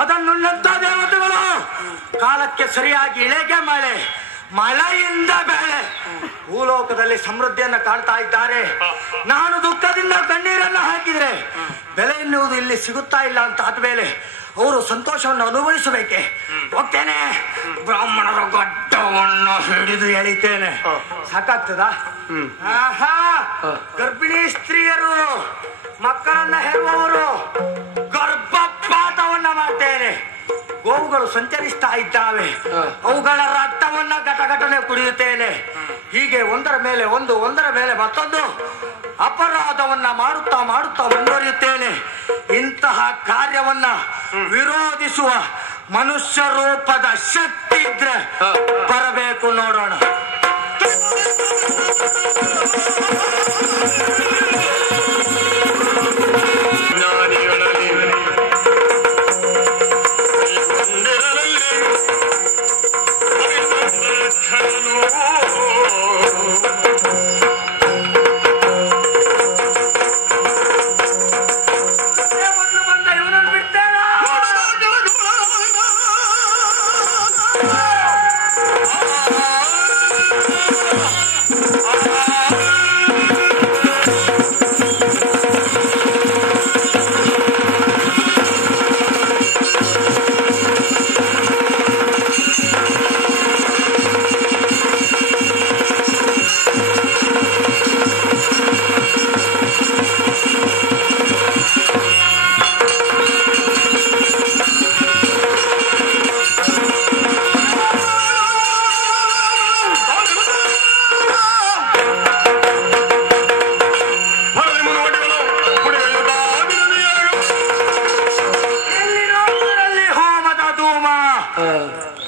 ಅದನ್ನುಳ್ಳಂತ ದೇವತೆಗಳು ಕಾಲಕ್ಕೆ ಸರಿಯಾಗಿ ಇಳೆಗೆ ಮಳೆ, ಮಳೆಯಿಂದ ಬೆಳೆ. ಭೂಲೋಕದಲ್ಲಿ ಸಮೃದ್ಧಿಯನ್ನು ಕಾಣ್ತಾ ಇದ್ದಾರೆ. ನಾನು ದುಃಖದಿಂದ ಕಣ್ಣೀರನ್ನು ಹಾಕಿದ್ರೆ ಬೆಲೆ ಎನ್ನುವುದು ಇಲ್ಲಿ ಸಿಗುತ್ತಾ ಇಲ್ಲ ಅಂತ ಆದ್ಮೇಲೆ ಅವರು ಸಂತೋಷವನ್ನು ಅನುಭವಿಸಬೇಕೆ? ಹೋಗ್ತೇನೆ. ಬ್ರಾಹ್ಮಣರ ಗಡ್ಡವನ್ನು ಹಿಡಿದು ಎಳಿತೇನೆ. ಸಾಕಾಗ್ತದ? ಗರ್ಭಿಣಿ ಸ್ತ್ರೀಯರು, ಮಕ್ಕಳನ್ನ ಹೆರುವವರು ಗೋವುಗಳು ಸಂಚರಿಸ್ತಾ ಇದ್ದಾವೆ. ಅವುಗಳ ರಕ್ತವನ್ನ ಘಟಘಟನೆ ಕುಡಿಯುತ್ತೇನೆ. ಹೀಗೆ ಒಂದರ ಮೇಲೆ ಒಂದು ಒಂದರ ಮೇಲೆ ಮತ್ತೊಂದು ಅಪರಾಧವನ್ನ ಮಾಡುತ್ತಾ ಮಾಡುತ್ತಾ ಮುಂದುವರಿಯುತ್ತೇನೆ. ಇಂತಹ ಕಾರ್ಯವನ್ನ ವಿರೋಧಿಸುವ ಮನುಷ್ಯ ರೂಪದ ಶಕ್ತಿ ಇದ್ರೆ ಬರಬೇಕು ನೋಡೋಣ.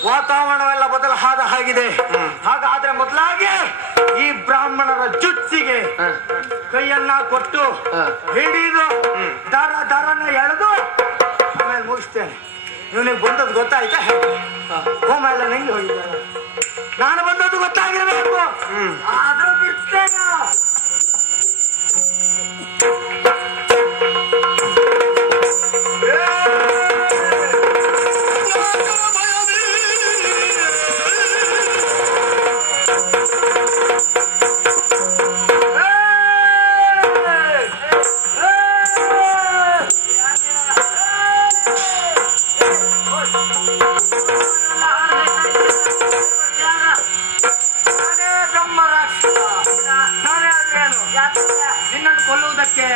ವಾತಾವರಣವೆಲ್ಲ ಬದಲಾದ ಹಾಗಿದೆ. ಹಾಗಾದ್ರೆ ಮೊದಲಾಗಿ ಈ ಬ್ರಾಹ್ಮಣರ ಜುಚ್ಚಿಗೆ ಕೈಯನ್ನ ಕೊಟ್ಟು ಹಿಡಿದು ದಾರ ದಾರನ ಎಳೆದು ಆಮೇಲೆ ಮುಗಿಸ್ತೇನೆ. ಇವನಿಗೆ ಬಂದದ್ದು ಗೊತ್ತಾಯ್ತಾ? ಹೋಮ ಎಲ್ಲ ನಂಗೆ ಹೋಗಿದ್ದಾರೆ ನಿನ್ನನ್ನು ಕೊಲ್ಲುವುದಕ್ಕೆ.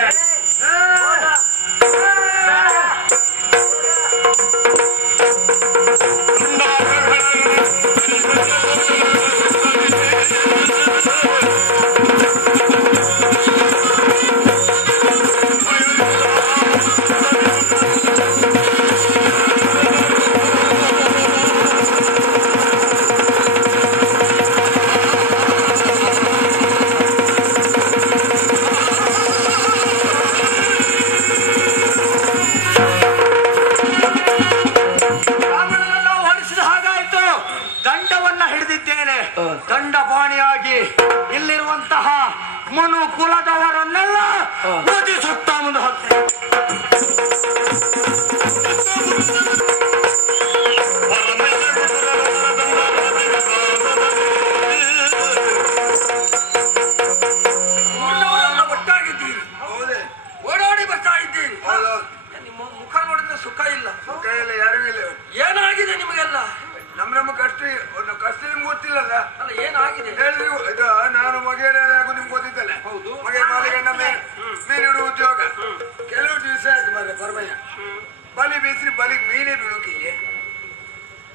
ಬಲಿ ಬೀಸಿ ಬಲಿ ಮೀನೇ ಬೀಳುಕಿಗೆ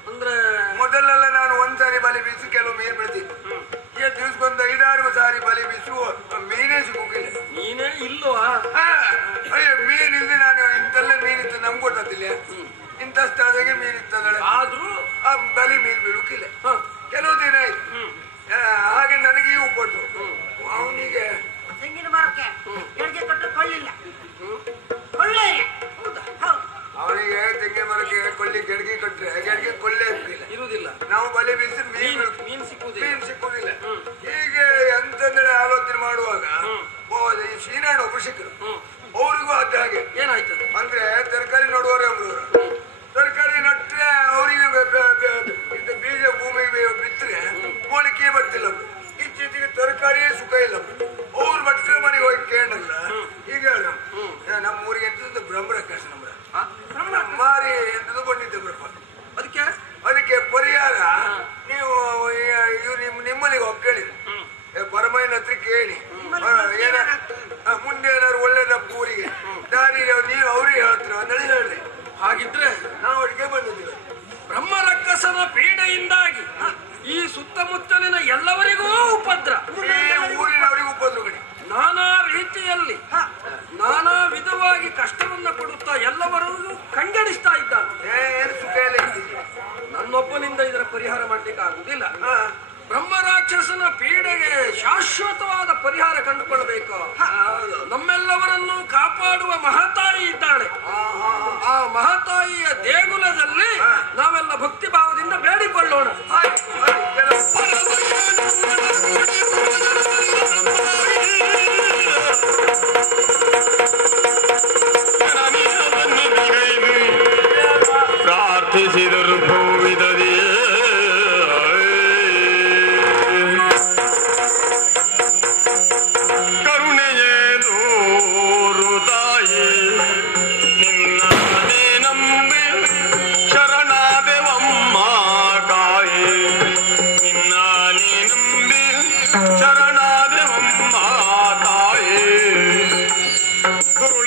ಅಂದ್ರೆ ಮೊದಲೆಲ್ಲ ನಾನು ಒಂದ್ಸಾರಿ ಬಲಿ ಬೀಸಿ ಕೆಲವು ಮೀನು ಬೀಳ್ತೀನಿ ಈಗ ಬಂದ ಐದಾರು ಸಾರಿ ಬಲಿ ಬೀಸುವ ಮೀನೇ ಸಿಗುಕಿಲ್ಲ ಮೀನೇ ಇಲ್ಲವಾ ಹಾ, ಅಯ್ಯೋ ಮೀನ್ ಇಲ್ದೆ ನಾನು ಮೀನ್ ಇತ್ತು ನಮ್ಗೆ ಗೊತ್ತಿಲ್ಲ ಇಂಥ ಸ್ಥಳದಾಗೆ ಮೀನ್ ಇತ್ತದಳೆ. ಆದ್ರೂ? ಆ ಬಲಿ ಮೀನ್ ಬೀಳುಕಿಲ್ಲ ಕೆಲವು ದಿನ ಆಯ್ತು. ಹಾಗೆ ನನಗೆ ಇವು ಕೊಟ್ಟು ಅವನಿಗೆ ತೆಂಗಿನ ಮರಕ್ಕೆ. ಎಡ್ಗೆ ಕೊಟ್ಟು ಕೊಳ್ಳಿಲ್ಲ ಕೊಳ್ಳಿ ಸುತ್ತಮುತ್ತಲಿನ ಎಲ್ಲವರಿಗೂ ಉಪದ್ರ. ಊರಿನವರಿಗೂ ಉಪದ್ರ. ನಾನಾ ರೀತಿಯಲ್ಲಿ ನಾನಾ ವಿಧವಾಗಿ ಕಷ್ಟವನ್ನ ಕೊಡುತ್ತಾ ಎಲ್ಲವರಿಗೂ ಕಂಗಣಿಸ್ತಾ ಇದ್ದಾನೆ. ನನ್ನೊಬ್ಬನಿಂದ ಇದರ ಪರಿಹಾರ ಮಾಡ್ಲಿಕ್ಕೆ ಆಗುದಿಲ್ಲ ಬ್ರಹ್ಮ ಬ್ರಹ್ಮರಾಕ್ಷಸನ ಪೀಡೆಗೆ ಶಾಶ್ವತವಾದ ಪರಿಹಾರ ಕಂಡುಕೊಳ್ಳಬೇಕು. ನಮ್ಮೆಲ್ಲವರನ್ನು ಕಾಪಾಡುವ ಮಹತಾಯಿ ಇದ್ದಾಳೆ. ಆ ಮಹತಾಯಿಯ ದೇಗುಲದಲ್ಲಿ ನಾವೆಲ್ಲ ಭಕ್ತಿ ಭಾವದಿಂದ ಬೇಡಿಕೊಳ್ಳೋಣ.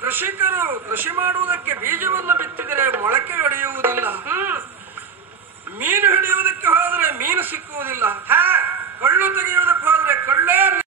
ಕೃಷಿಕರು ಕೃಷಿ ಮಾಡುವುದಕ್ಕೆ ಬೀಜವನ್ನು ಬಿತ್ತಿದರೆ ಮೊಳಕೆ ಹೊಡೆಯುವುದಿಲ್ಲ ಮೀನು ಹಿಡಿಯುವುದಕ್ಕೆ ಹೋದರೆ ಮೀನು ಸಿಕ್ಕುವುದಿಲ್ಲ. ಕಳ್ಳು ತೆಗೆಯುವುದಕ್ಕೋದ್ರೆ ಕಳ್ಳೇ